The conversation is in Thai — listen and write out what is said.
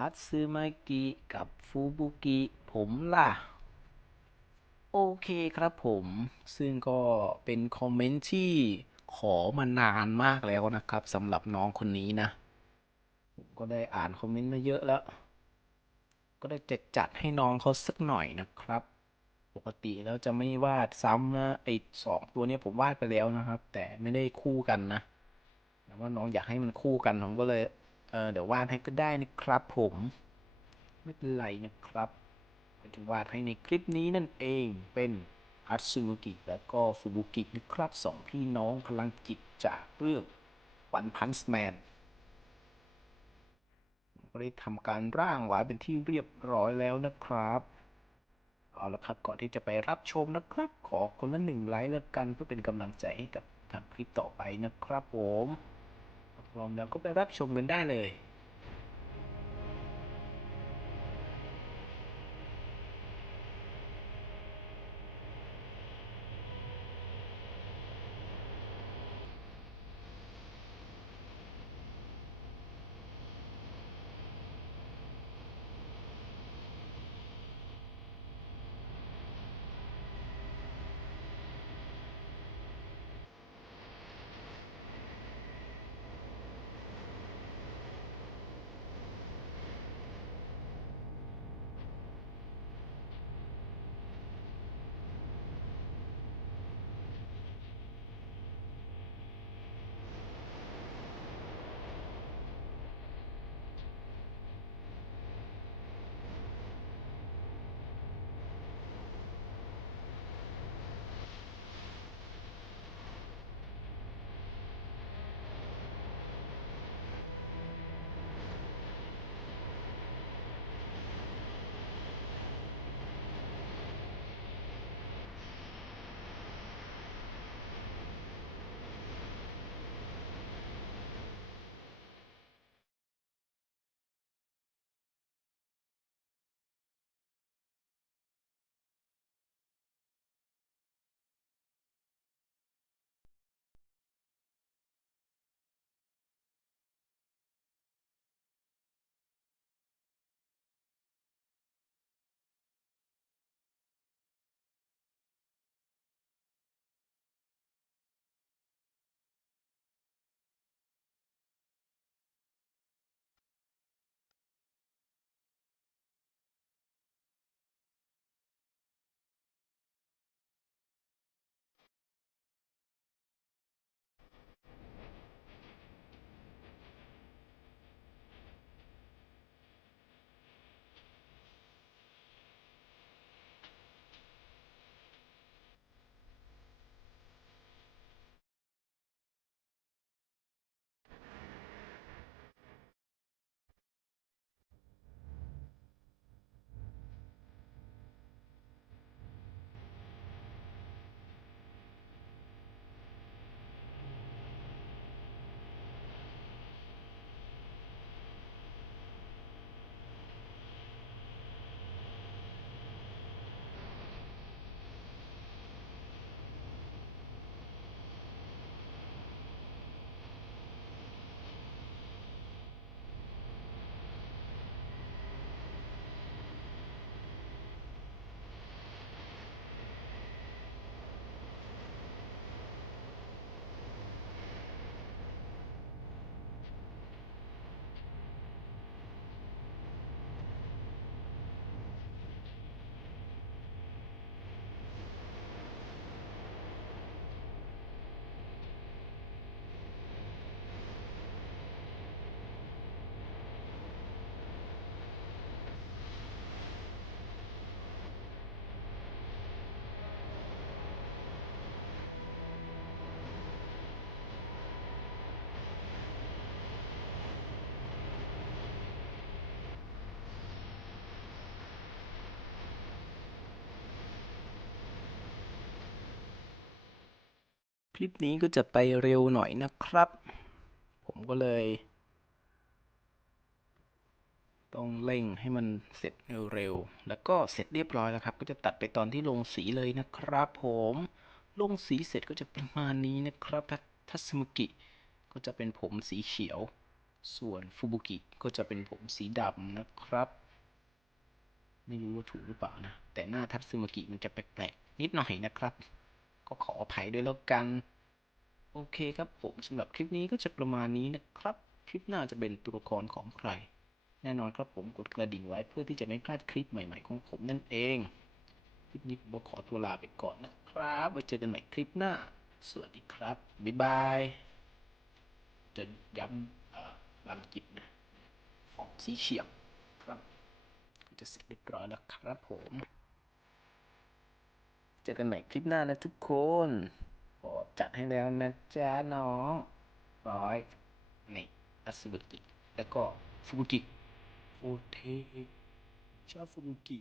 ทัตสึมากิกับฟูบุกิผมล่ะ โอเคครับผม ซึ่งก็เป็นคอมเมนต์ที่ขอมานานมากแล้วนะครับสำหรับน้องคนนี้นะ ก็ได้อ่านคอมเมนต์มาเยอะแล้ว ก็ได้จัดจัดให้น้องเขาสักหน่อยนะครับ ปกติแล้วจะไม่วาดซ้ำนะไอ้สองตัวนี้ผมวาดไปแล้วนะครับ แต่ไม่ได้คู่กันนะแต่ว่าน้องอยากให้มันคู่กันผมก็เลย เออเดี๋ยววาดให้ก็ได้นะครับผม ไม่เป็นไรนะครับจะวาดให้ในคลิปนี้นั่นเองเป็นอัตสึมุกิและก็ฟูบุกินะครับสองพี่น้องพลังจิตจากเรื่อง One Punch Man ก็ได้ทำการร่างไว้เป็นที่เรียบร้อยแล้วนะครับเอาละครับก่อนที่จะไปรับชมนะครับ ขอคนละหนึ่งไลค์แล้วกันเพื่อเป็นกำลังใจให้กับทำคลิปต่อไปนะครับผม พร้อมแล้วก็ไปรับชมกันได้เลย คลิปนี้ก็จะไปเร็วหน่อยนะครับ ผมก็เลย ต้องเร่งให้มันเสร็จเร็วๆแล้วก็เสร็จเรียบร้อยแล้วครับ ก็จะตัดไปตอนที่ลงสีเลยนะครับ ผมลงสีเสร็จก็จะประมาณนี้นะครับทัทสมุกิก็จะเป็นผมสีเขียว ส่วนฟูบุกิก็จะเป็นผมสีดำนะครับ ไม่รู้ว่าถูกหรือเปล่านะ แต่หน้าทัตสึมากิมันจะแปลกๆ นิดหน่อยนะครับ ก็ขออภัยด้วยแล้วกัน โอเคครับผมสำหรับคลิปนี้ก็จะประมาณนี้นะครับ คลิปหน้าจะเป็นตัวละครของใคร แน่นอนครับผมกดกระดิ่งไว้เพื่อที่จะไม่พลาดคลิปใหม่ๆของผมนั่นเองคลิปนี้ผมขอตัวลาไปก่อนนะครับไว้เจอกันใหม่คลิปหน้า สวัสดีครับ บ๊ายบายจะย้ำบางกิจนะออกสีเขียวครับจะเสร็จเรียบร้อยแล้วครับผม เจอกันใหม่คลิปหน้านะทุกคนโอ้จัดให้แล้วนะจ๊ะน้องร้อยนี่อัสบุกิแล้วก็ฟูบุกิโอเทชอบฟูบุกิ